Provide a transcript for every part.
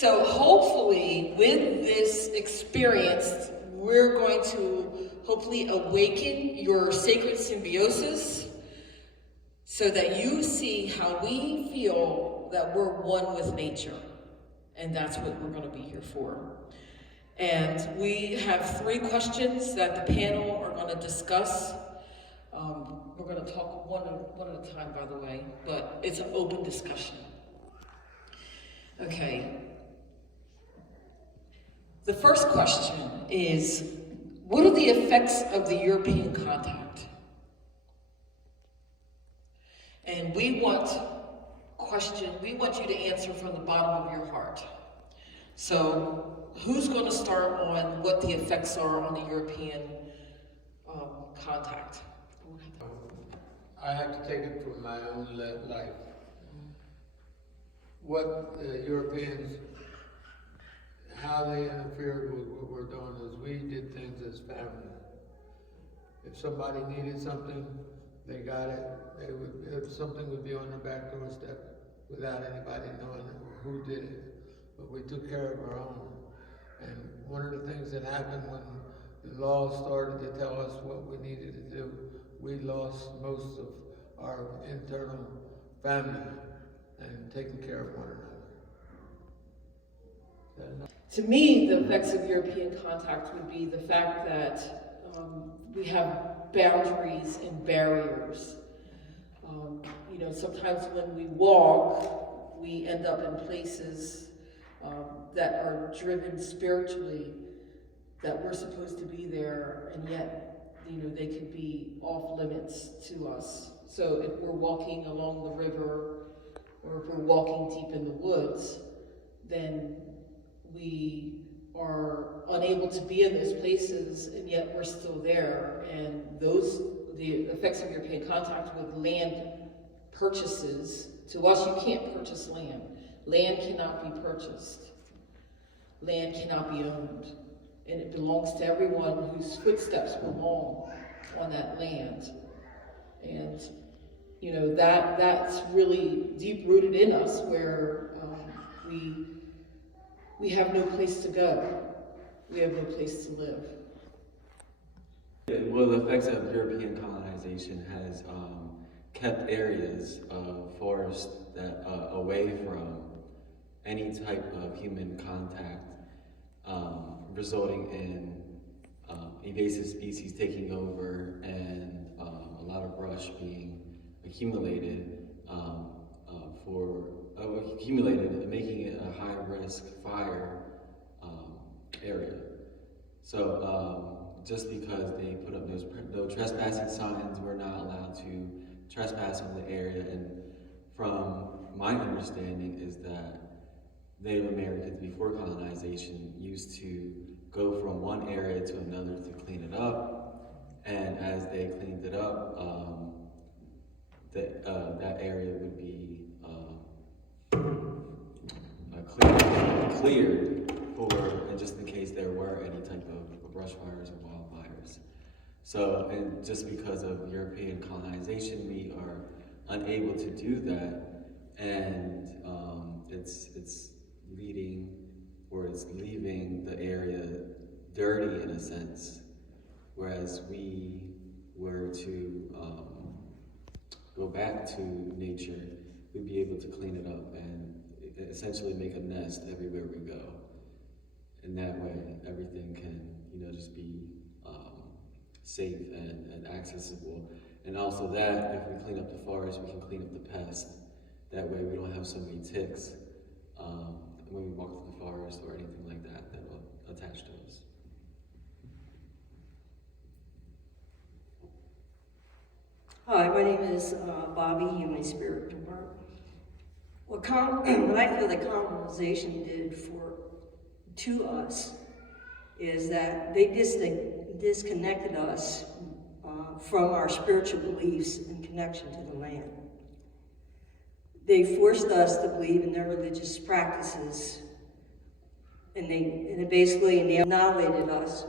So hopefully with this experience, we're going to hopefully awaken your sacred symbiosis so that you see how we feel that we're one with nature. And that's what we're going to be here for. And we have 3 questions that the panel are going to discuss. We're going to talk one at a time, by the way, but it's an open discussion. Okay. The first question is, what are the effects of the European contact? And we want you to answer from the bottom of your heart. So who's going to start on what the effects are on the European contact? I have to take it from my own life. What the Europeans, how they interfered with what we're doing is we did things as family. If somebody needed something, they got it. If something would be on their back doorstep without anybody knowing who did it. But we took care of our own. And one of the things that happened when the law started to tell us what we needed to do, we lost most of our internal family and taking care of one another. To me, the effects of European contact would be the fact that we have boundaries and barriers. Sometimes when we walk, we end up in places that are driven spiritually, that we're supposed to be there, and yet, they could be off limits to us. So if we're walking along the river, or if we're walking deep in the woods, then we are unable to be in those places, and yet we're still there. And the effects of European contact with land purchases, to us, you can't purchase land. Land cannot be purchased. Land cannot be owned. And it belongs to everyone whose footsteps belong on that land. And, that's really deep-rooted in us, where we have no place to go. We have no place to live. Well, the effects of European colonization has kept areas of forest that away from any type of human contact, resulting in invasive species taking over and a lot of brush being accumulated, making it a high-risk fire area. So just because they put up no trespassing signs, we're not allowed to trespass on the area. And from my understanding is that Native Americans before colonization used to go from one area to another to clean it up. And as they cleaned it up, that area would be cleared and just in case there were any type of brush fires or wildfires. So, and just because of European colonization, we are unable to do that, and it's leaving the area dirty in a sense, whereas we were to go back to nature, we'd be able to clean it up and essentially make a nest everywhere we go. And that way, everything can, just be safe and accessible. And also that, if we clean up the forest, we can clean up the pests. That way we don't have so many ticks when we walk through the forest or anything like that will attach to us. Hi, my name is Bobby, Human Spirit Department. What I feel that colonization did to us is that they disconnected us from our spiritual beliefs and connection to the land. They forced us to believe in their religious practices, and they basically annihilated us,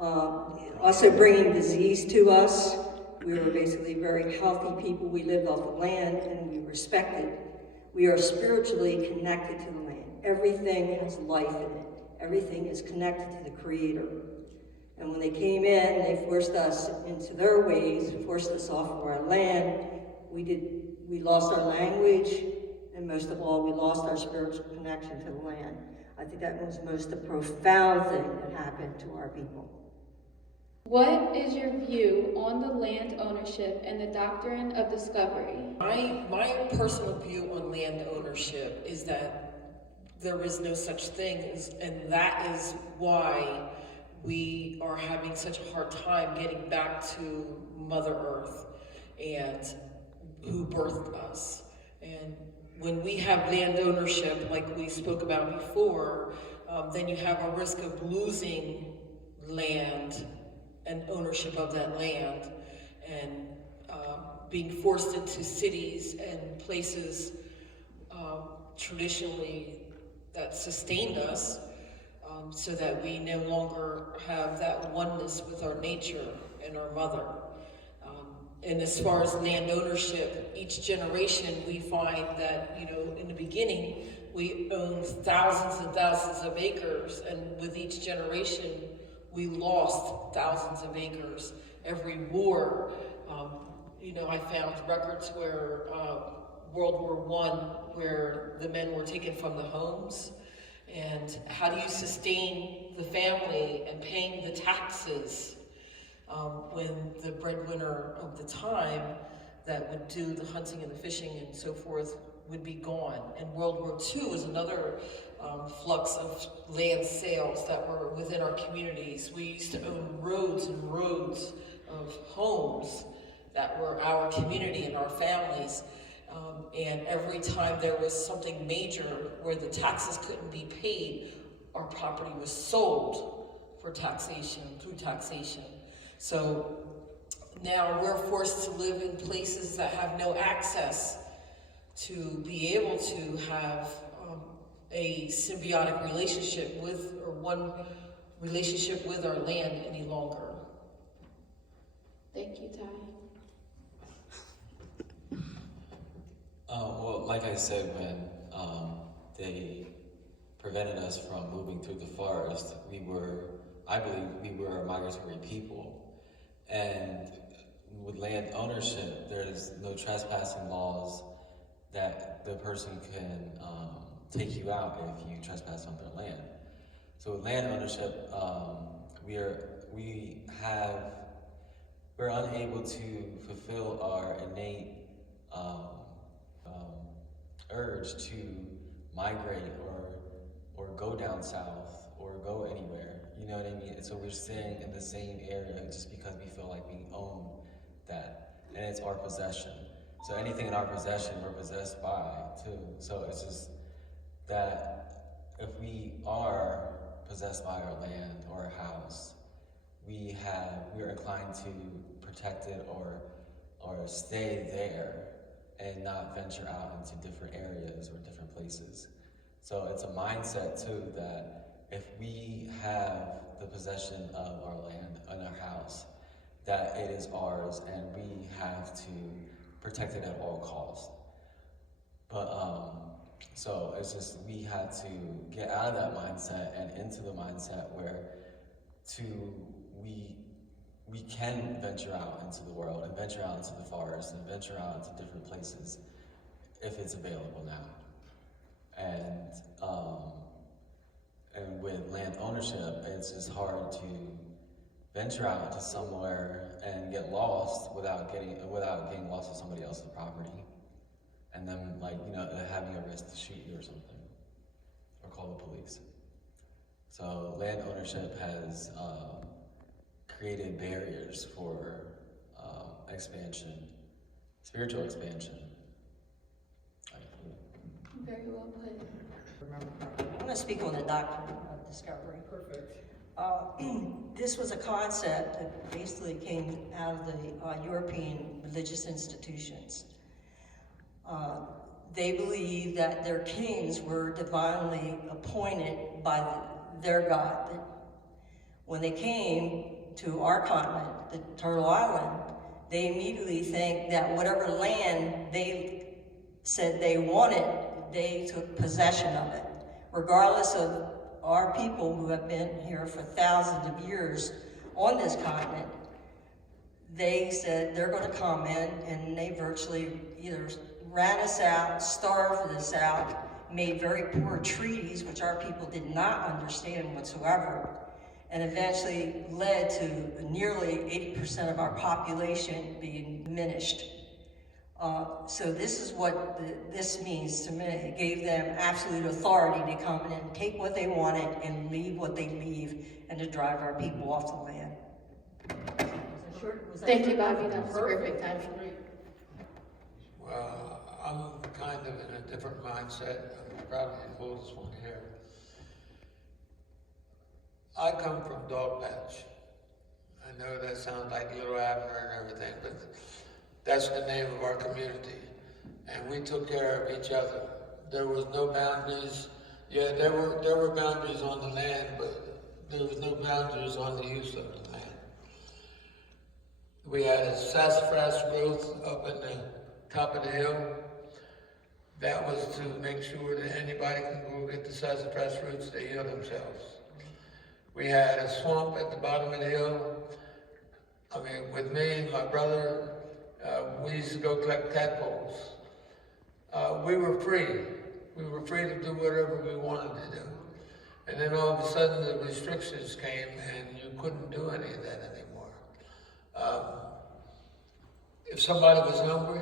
also bringing disease to us. We were basically very healthy people. We lived off the land and we respected. We are spiritually connected to the land. everything has life in it. Everything is connected to the Creator. And when they came in, they forced us into their ways, forced us off of our land. We lost our language, and most of all, we lost our spiritual connection to the land. I think that was most the profound thing that happened to our people. What is your view on the land ownership and the doctrine of discovery? My personal view on land ownership is that there is no such thing and that is why we are having such a hard time getting back to Mother Earth and who birthed us. And when we have land ownership, like we spoke about before, then you have a risk of losing land and ownership of that land and being forced into cities and places traditionally that sustained us, so that we no longer have that oneness with our nature and our mother. And as far as land ownership, each generation we find that, in the beginning, we owned thousands and thousands of acres, and with each generation, we lost thousands of acres. Every war, I found records where World War I, where the men were taken from the homes. And how do you sustain the family and paying the taxes when the breadwinner of the time that would do the hunting and the fishing and so forth would be gone? And World War II was another flux of land sales that were within our communities. We used to own roads and roads of homes that were our community and our families. And every time there was something major where the taxes couldn't be paid, our property was sold for taxation, through taxation. So now we're forced to live in places that have no access to be able to have a symbiotic relationship with, or one relationship with our land any longer. Thank you, Ty. Well, like I said, when they prevented us from moving through the forest, I believe we were a migratory people. And with land ownership, there's no trespassing laws that the person can take you out if you trespass on their land. So with land ownership, we're unable to fulfill our innate urge to migrate or go down south or go anywhere. You know what I mean? So we're staying in the same area just because we feel like we own that, and it's our possession. So anything in our possession, we're possessed by too. So it's just that if we are possessed by our land or our house, we're inclined to protect it or stay there and not venture out into different areas or different places. So it's a mindset too that if we have the possession of our land and our house, that it is ours and we have to protect it at all costs. But so it's just we had to get out of that mindset and into the mindset where we can venture out into the world and venture out into the forest and venture out into different places if it's available now. And with land ownership, it's just hard to venture out to somewhere and get lost without getting lost to somebody else's property, and then having a risk to shoot you or something, or call the police. So land ownership has created barriers for expansion, spiritual expansion. Very well put. I want to speak on the doctrine of discovery. Perfect. This was a concept that basically came out of the European religious institutions. They believed that their kings were divinely appointed by their God. That when they came to our continent, the Turtle Island, they immediately think that whatever land they said they wanted, they took possession of it, regardless of our people who have been here for thousands of years on this continent, they said they're going to come in, and they virtually either ran us out, starved us out, made very poor treaties, which our people did not understand whatsoever, and eventually led to nearly 80% of our population being diminished. So this is what this means to me. It gave them absolute authority to come in and take what they wanted and leave what they leave, and to drive our people off the land. Thank you, Bobby, that was perfect timing. Well, I'm kind of in a different mindset. I'm probably the oldest one here. I come from Dog Patch. I know that sounds like Little Abner and everything, but that's the name of our community. And we took care of each other. There was no boundaries. Yeah, there were boundaries on the land, but there was no boundaries on the use of the land. We had a sassafras growth up in the top of the hill. That was to make sure that anybody can go get the sassafras roots, they heal themselves. We had a swamp at the bottom of the hill. I mean, with me and my brother, we used to go collect tadpoles. We were free. We were free to do whatever we wanted to do. And then all of a sudden the restrictions came and you couldn't do any of that anymore. If somebody was hungry,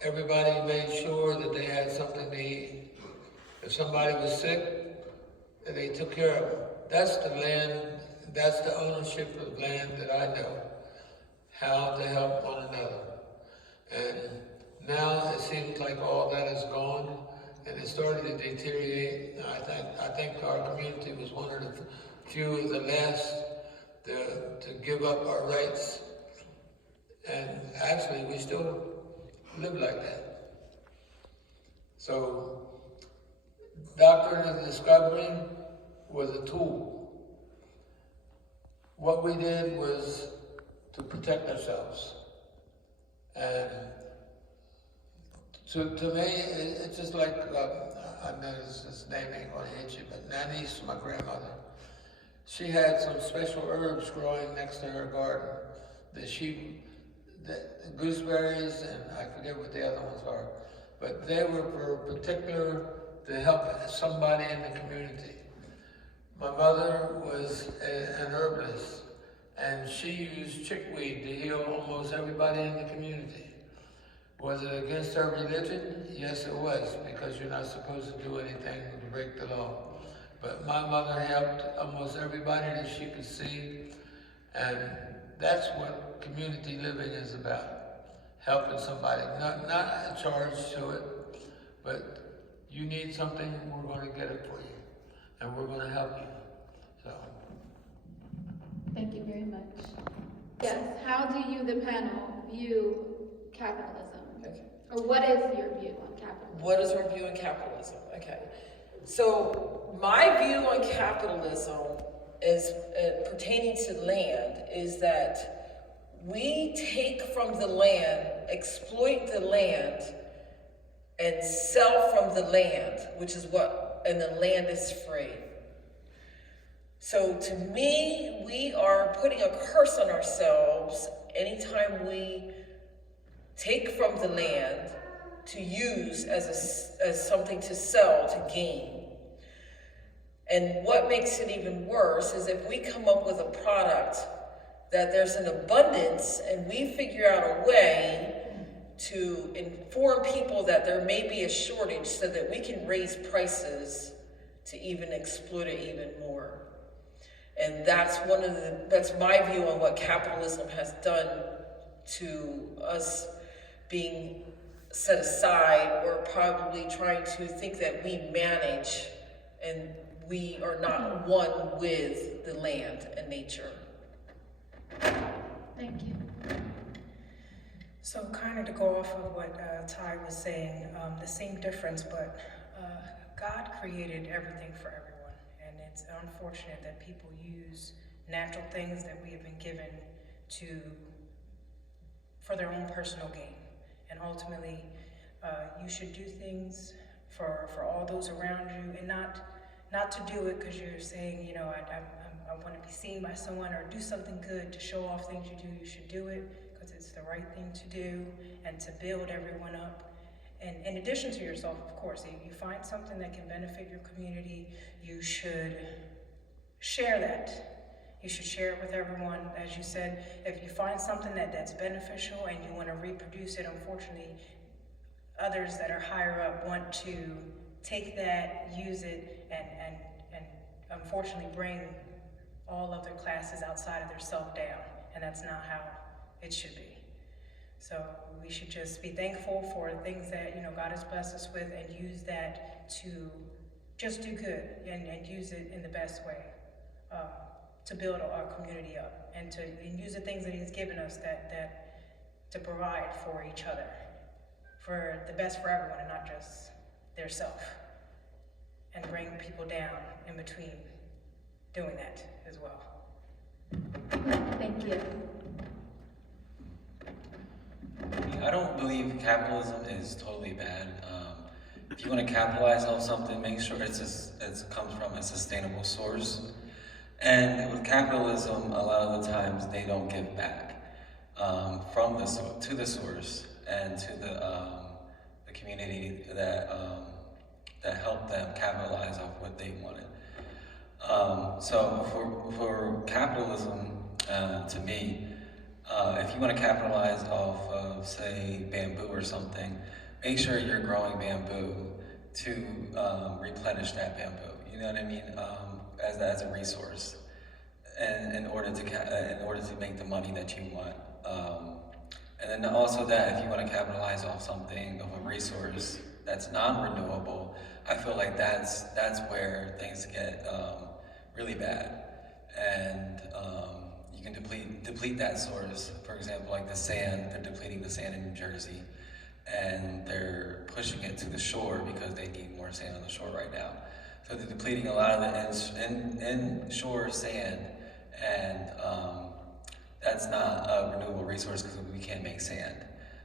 everybody made sure that they had something to eat. If somebody was sick, they took care of them. That's the land, that's the ownership of land that I know, how to help one another. And now it seems like all that is gone, and it started to deteriorate. I think our community was one of the few of the last to give up our rights. And actually, we still live like that. So, doctrine of discovery was a tool. What we did was to protect ourselves. And to me, it's just like, I know this name ain't gonna hit you, but Nanny's my grandmother. She had some special herbs growing next to her garden the gooseberries, and I forget what the other ones are, but they were for particular to help somebody in the community. My mother was an herbalist, and she used chickweed to heal almost everybody in the community. Was it against her religion? Yes, it was, because you're not supposed to do anything to break the law. But my mother helped almost everybody that she could see, and that's what community living is about. Helping somebody, not a charge to it, but you need something, we're going to get it for you, and we're going to help you. So. Thank you very much. Yes, how do you, the panel, view capitalism? Okay. Or what is your view on capitalism? What is our view on capitalism? Okay. So my view on capitalism is pertaining to land is that we take from the land, exploit the land, and sell from the land, which is and the land is free. So to me, we are putting a curse on ourselves anytime we take from the land to use as something to sell, to gain. And what makes it even worse is if we come up with a product that there's an abundance and we figure out a way to inform people that there may be a shortage so that we can raise prices to even exploit it even more. And that's that's my view on what capitalism has done to us being set aside, or probably trying to think that we manage and we are not one with the land and nature. Thank you. So kind of to go off of what Ty was saying, the same difference, but God created everything for everyone. And it's unfortunate that people use natural things that we have been given for their own personal gain. And ultimately, you should do things for all those around you, and not to do it because you're saying, you know, I want to be seen by someone or do something good to show off things you do. You should do it because it's the right thing to do and to build everyone up. And in addition to yourself, of course, if you find something that can benefit your community, you should share that. You should share it with everyone. As you said, if you find something that's beneficial and you want to reproduce it, unfortunately, others that are higher up want to take that, use it, and unfortunately bring all other classes outside of their self down. And that's not how it should be. So we should just be thankful for things that, you know, God has blessed us with, and use that to just do good and use it in the best way to build our community up, and use the things that He's given us that to provide for each other, for the best for everyone and not just their self, and bring people down in between doing that as well. Thank you. I don't believe capitalism is totally bad. If you want to capitalize on something, make sure it comes from a sustainable source. And with capitalism, a lot of the times they don't give back to the source and to the community that helped them capitalize off what they wanted. So for capitalism, to me, if you want to capitalize off of, say, bamboo or something, make sure you're growing bamboo to replenish that bamboo. You know what I mean? As a resource, and in order to make the money that you want. And then also that if you want to capitalize off something of a resource that's non-renewable, I feel like that's where things get really bad, and you can deplete that source. For example, like the sand, they're depleting the sand in New Jersey, and they're pushing it to the shore because they need more sand on the shore right now. So they're depleting a lot of the in-shore sand, and that's not a renewable resource because we can't make sand.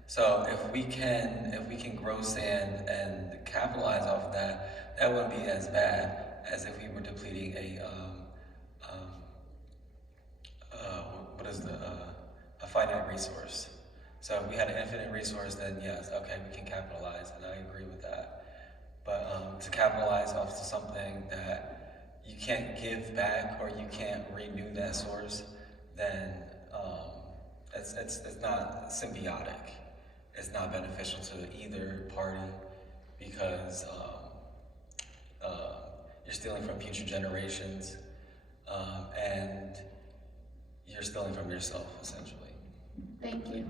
So if we can grow sand and capitalize off of that, that wouldn't be as bad as if we were depleting a finite resource. So if we had an infinite resource, then yes, okay, we can capitalize, and I agree with that. But to capitalize off of something that you can't give back or you can't renew that source, then it's not symbiotic. It's not beneficial to either party because you're stealing from future generations, and you're stealing from yourself, essentially. Thank you.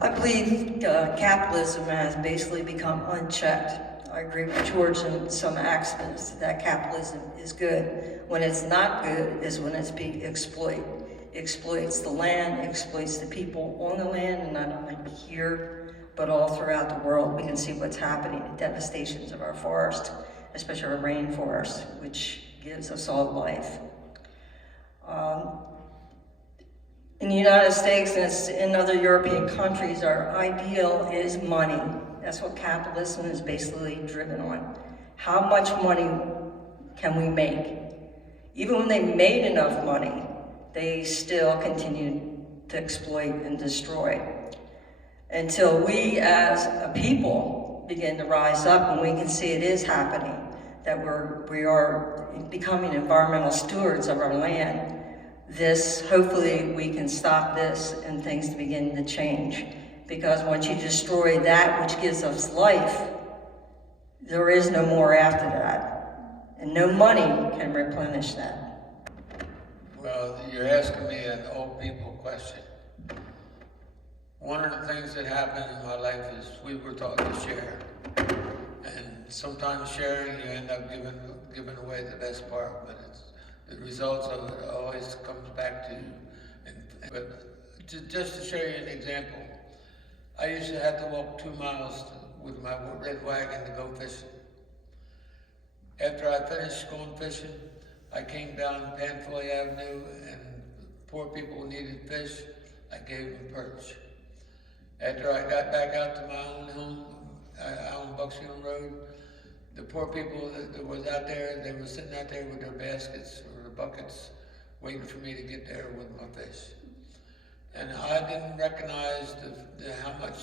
I believe capitalism has basically become unchecked. I agree with George in some aspects that capitalism is good. When it's not good is when it's being exploited. It exploits the land, exploits the people on the land, and not only here, but all throughout the world. We can see what's happening, the devastations of our forest, especially our rainforest, which gives us all life. In the United States and in other European countries, our ideal is money. That's what capitalism is basically driven on. How much money can we make? Even when they made enough money, they still continue to exploit and destroy. Until we as a people begin to rise up and we can see it is happening, that we are becoming environmental stewards of our land, hopefully we can stop this and things to begin to change. Because once you destroy that which gives us life, there is no more after that. And no money can replenish that. Well, you're asking me an old people question. One of the things that happened in my life is we were taught to share. And sometimes sharing, you end up giving away the best part, but the results of it always comes back to you. But just to show you an example, I used to have to walk 2 miles with my red wagon to go fishing. After I finished going fishing, I came down Panfoy Avenue, and poor people who needed fish, I gave them perch. After I got back out to my own home, out on Bucksham Road, the poor people that was out there, they were sitting out there with their baskets or their buckets, waiting for me to get there with my fish. And I didn't recognize how much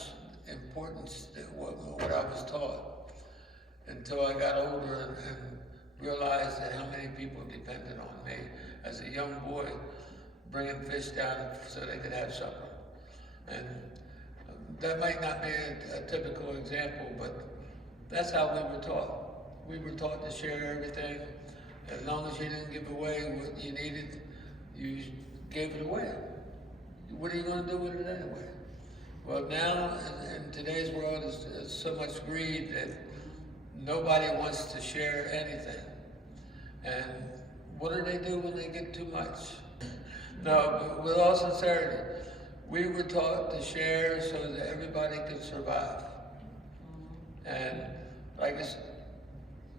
importance what I was taught until I got older and realized that how many people depended on me as a young boy, bringing fish down so they could have supper. And that might not be a typical example, but that's how we were taught. We were taught to share everything. As long as you didn't give away what you needed, you gave it away. What are you going to do with it anyway? Well, now in today's world, there's so much greed that nobody wants to share anything. And what do they do when they get too much? No, but with all sincerity, we were taught to share so that everybody could survive. And I guess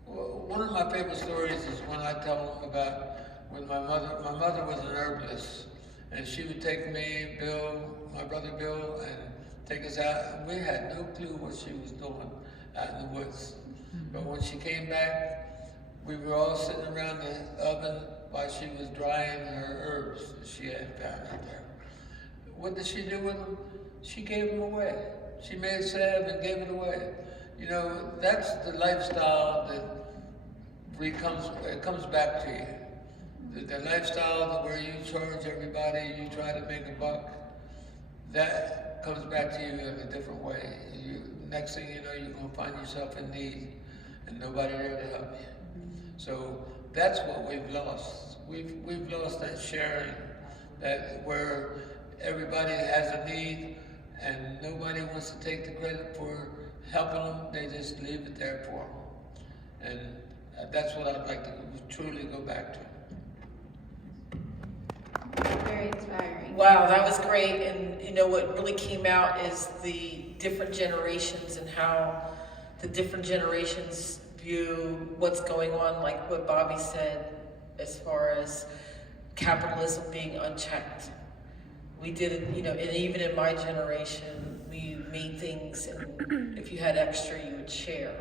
one of my favorite stories is when I tell them about when my mother was an herbalist, and she would take me, Bill, my brother Bill, and take us out. We had no clue what she was doing out in the woods. But when she came back, we were all sitting around the oven while she was drying her herbs that she had found out there. What did she do with them? She gave them away. She made salve and gave it away. You know, that's the lifestyle that it comes back to you. The lifestyle where you charge everybody, you try to make a buck, that comes back to you in a different way. Next thing you know, you're going to find yourself in need and nobody there to help you. So that's what we've lost. We've lost that sharing, that where everybody has a need and nobody wants to take the credit for helping them, they just leave it there for them. And that's what I'd like to truly go back to. Very inspiring. Wow, that was great. And you know what really came out is the different generations and how the different generations view what's going on, like what Bobby said, as far as capitalism being unchecked. We did it, you know, and even in my generation, we made things, and if you had extra, you would share.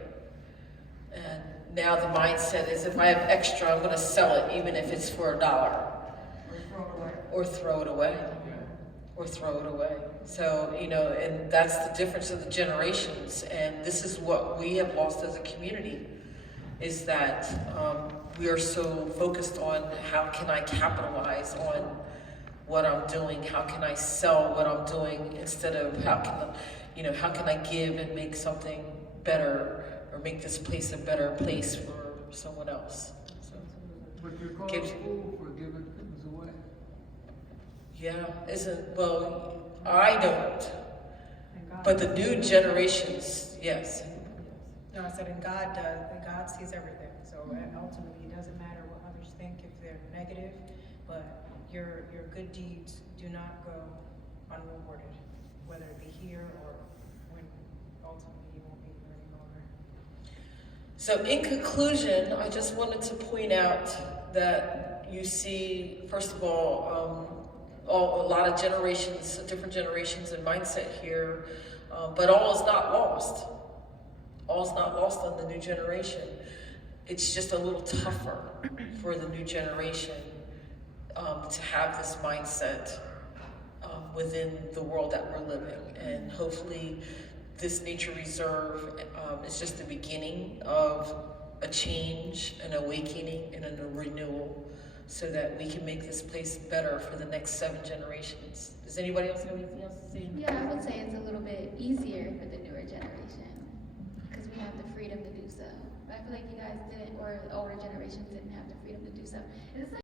And now the mindset is, if I have extra, I'm going to sell it, even if it's for $1. Or throw it away. Or throw it away. So, you know, and that's the difference of the generations. And this is what we have lost as a community, is that we are so focused on how can I capitalize on what I'm doing, how can I sell what I'm doing, instead of how can I give and make something better, or make this place a better place for someone else. So, But you're called a fool for giving things away. yeah, well, I don't, but the new generations, yes. No, I said, and God does, and God sees everything. So ultimately, it doesn't matter what others think if they're negative, but your good deeds do not go unrewarded, whether it be here or when ultimately you won't be here any longer. So in conclusion, I just wanted to point out that you see, first of all, a lot of generations, different generations and mindset here, but all is not lost. All is not lost on the new generation. It's just a little tougher for the new generation to have this mindset within the world that we're living. And hopefully this nature reserve is just the beginning of a change, an awakening, and a renewal, so that we can make this place better for the next 7 generations. Does anybody else have anything else to say? Yeah, I would say it's a little bit easier for the newer generation because we have the freedom to do so. I feel like you guys didn't, or the older generations didn't have the freedom to do so. And it's like